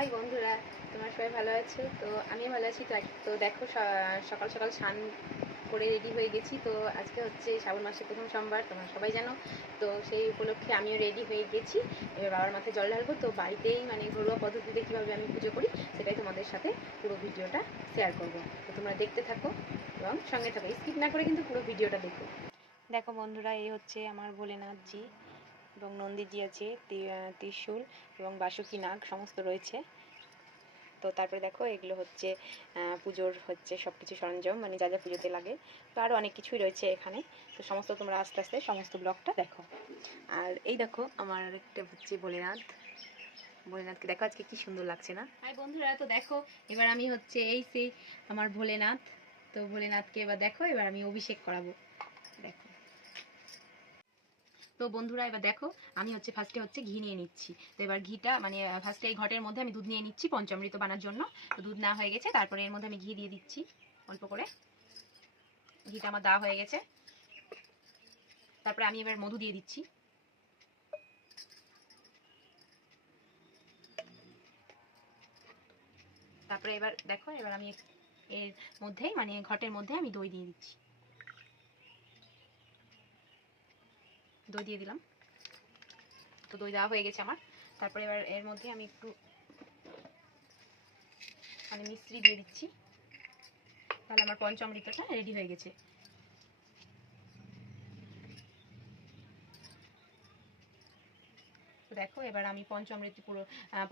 High বন্ধুরা, তোমরা সবাই ভালো আছো? তো আমি ভালো আছি তো দেখো সকাল সকাল স্নান করে রেডি হয়ে গেছি। তো আজকে হচ্ছে শ্রাবণ মাসের প্রথম সোমবার, তোমরা সবাই জানো। তো সেই উপলক্ষে আমিও রেডি হয়ে গেছি। এবার বাবার মাথায় জল ঢালবো। তো বাড়িতেই মানে ঘরোয়া পদ্ধতিতে কীভাবে আমি পুজো করি, সেটাই তোমাদের সাথে পুরো ভিডিওটা শেয়ার করব। তো তোমরা দেখতে থাকো এবং সঙ্গে থাকো। স্কিপ না করে কিন্তু পুরো ভিডিওটা দেখো। দেখো বন্ধুরা, এই হচ্ছে আমার ভোলেনাথজি। এবং নন্দীজি আছে ত্রিশূল এবং বাসুকি নাগ সমস্ত রয়েছে। তো তারপরে দেখো, এগুলো হচ্ছে পুজোর হচ্ছে সব কিছু সরঞ্জাম মানে যা যা পুজোতে লাগে। তো আরও অনেক কিছুই রয়েছে এখানে। তো সমস্ত তোমরা আস্তে আস্তে সমস্ত ব্লগটা দেখো। আর এই দেখো, আমার একটা হচ্ছে ভোলেনাথ ভোলেনাথকে দেখো আজকে কি সুন্দর লাগছে না? হাই বন্ধুরা, তো দেখো, এবার আমি হচ্ছে এই সেই আমার ভোলেনাথ। তো ভোলেনাথকে এবার দেখো, এবার আমি অভিষেক করাবো। দেখো। তো বন্ধুরা, এবার দেখো, আমি হচ্ছে ফার্স্টে হচ্ছে ঘি নিয়ে নিচ্ছি। তো এবার ঘিটা মানে ফার্স্টে এই ঘটের মধ্যে আমি দুধ নিয়ে নিচ্ছি পঞ্চামৃত বানার জন্য। তো দুধ না হয়ে গেছে, তারপরে এর মধ্যে আমি ঘি দিয়ে দিচ্ছি, অল্প করে। ঘিটা আমার দেওয়া হয়ে গেছে। তারপরে আমি এবার মধু দিয়ে দিচ্ছি। তারপরে এবার দেখো, এবার আমি এর মধ্যেই মানে ঘটের মধ্যে আমি দই দিয়ে দিচ্ছি। দই দিয়ে দিলাম। তো দই দেওয়া হয়ে গেছে আমার। তারপরে এবার এর মধ্যে আমি একটু মানে মিশ্রি দিয়ে দিচ্ছি। তাহলে আমার পঞ্চামৃতটা রেডি হয়ে গেছে। তো দেখো, এবার আমি পঞ্চামৃত পুরো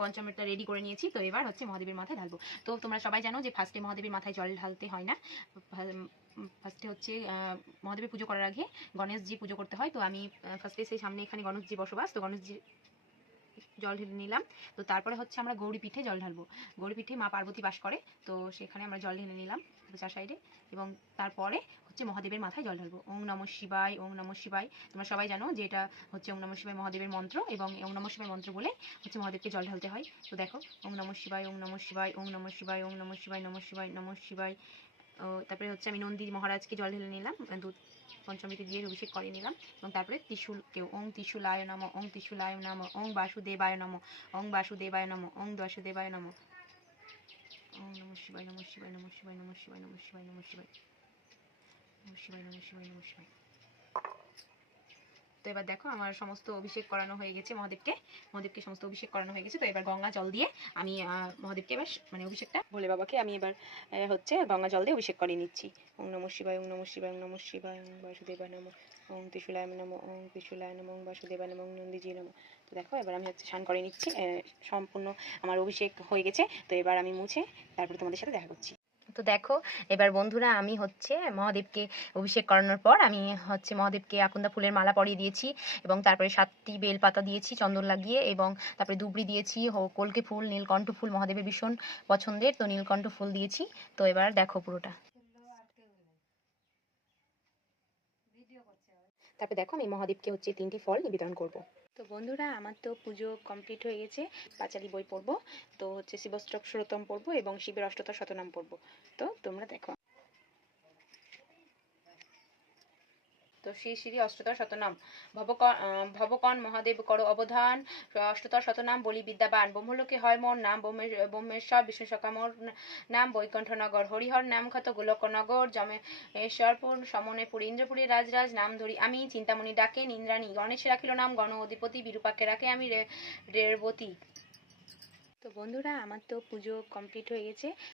পঞ্চামৃতটা রেডি করে নিয়েছি। তো এবার হচ্ছে মহাদেবের মাথায় ঢালবো। তো তোমরা সবাই জানো যে ফার্স্টে মহাদেবের মাথায় জল ঢালতে হয় না। ফার্স্টে হচ্ছে মহাদেবের পুজো করার আগে গণেশজি পুজো করতে হয়। তো আমি ফার্স্টে সেই সামনে এখানে গণেশজি বসবাস, তো গণেশজি জল ঢেলে নিলাম। তো তারপরে হচ্ছে আমরা গৌরী পিঠে জল ঢালবো। গৌরী পিঠে মা পার্বতী বাস করে, তো সেখানে আমরা জল ঢেলে নিলাম চার সাইডে। এবং তারপরে হচ্ছে মহাদেবের মাথায় জল ঢালবো। ওং নম শিবায় ওং নম শিবায়। তোমরা সবাই জানো যে এটা হচ্ছে ওং নম শিবায় মহাদেবের মন্ত্র এবং ওং নম শিবায় মন্ত্র বলে হচ্ছে মহাদেবকে জল ঢালতে হয়। তো দেখো ওং নম শিবায় ওং নম শিবায় ওং নম শিবায় ওং নম শিবায় নম শিবায় নম শিবায় তারপরে হচ্ছে আমি নন্দী মহারাজকে জল ঢেলে নিলাম, দুধ পঞ্চমীতে দিয়ে অভিষেক করে নিলাম, এবং তারপরে ত্রিশূলকেও ওং ত্রিশূলায় নম, ওং ত্রিশূলায় নম, ওং বাসুদেবায় নম, ওং বাসুদেবায় নম, ওং বাসুদেবায় নম। ওং নম শিবায় নম শিবায় নম শিবায় নম শিবায় নম শিবায় নম শিবায় নম শিবায় নম শিবায় নম শিবায়। এবার দেখো আমার সমস্ত অভিষেক করানো হয়ে গেছে মহাদেবকে। মহাদেবকে সমস্ত অভিষেক করানো হয়ে গেছে। তো এবার গঙ্গা জল দিয়ে আমি মহাদেবকে এবার মানে অভিষেকটা ভোলে বাবাকে আমি এবার হচ্ছে গঙ্গা জল দিয়ে অভিষেক করিয়ে নিচ্ছি। ওং নম শিবায় ওং নম শিবায় ওং নম শিবায় ওং বাসুদেবায় নম ওং ত্রিশুলায় নম ওং ত্রিশুলায় নম ওং বাসুদেবায় নম ওং নন্দীজি নম। তো দেখো এবার আমি হচ্ছে স্নান করে নিচ্ছি সম্পূর্ণ আমার অভিষেক হয়ে গেছে। তো এবার আমি মুছে তারপরে তোমাদের সাথে দেখা করছি। তো দেখো, এবার বন্ধুরা আমি হচ্ছে মহাদেবকে অভিষেক করানোর পর আমি হচ্ছে মহাদেবকে আকন্দা ফুলের মালা পরিয়ে দিয়েছি এবং তারপরে সাতটি বেল পাতা দিয়েছি চন্দন লাগিয়ে এবং তারপরে দুবড়ি দিয়েছি কলকে ফুল, নীলকণ্ঠ ফুল, মহাদেবের ভীষণ পছন্দের, তো নীলকণ্ঠ ফুল দিয়েছি। তো এবার দেখো পুরোটা। তারপরে দেখো আমি মহাদেবকে হচ্ছে তিনটি ফল নিবেদন করব। তো বন্ধুরা, আমার তো পুজো কমপ্লিট হয়ে গেছে। পাঁচালি বই পড়ব। তো হচ্ছে শিবষ্টক সুরতম পড়ব এবং শিবের অষ্টতা শতনাম পড়ব। তো তোমরা দেখো। শ্রী শ্রী অষ্টতর শতনাম। ভবকন আহ, ভবকন মহাদেব করো অবধান। অষ্টতর শতনাম বলি বিদ্যাবান। ব্রহ্মলোকে হয় মোর নাম ব্রহ্মেশ্বর বিষ্ণু সকামর নাম বৈকুণ্ঠনগর। হরিহর নাম ক্ষত গোলকনগর জমেশ্বরপুর সমনেপুর ইন্দ্রপুরী রাজরাজ নাম ধরি আমি। চিন্তামণি ডাকে ইন্দ্রাণী গণেশ রাখিল নাম গণ অধিপতি। বিরূপাকে রাখে আমি রে- রেবতী তো বন্ধুরা আমার তো পুজো কমপ্লিট হয়ে গেছে।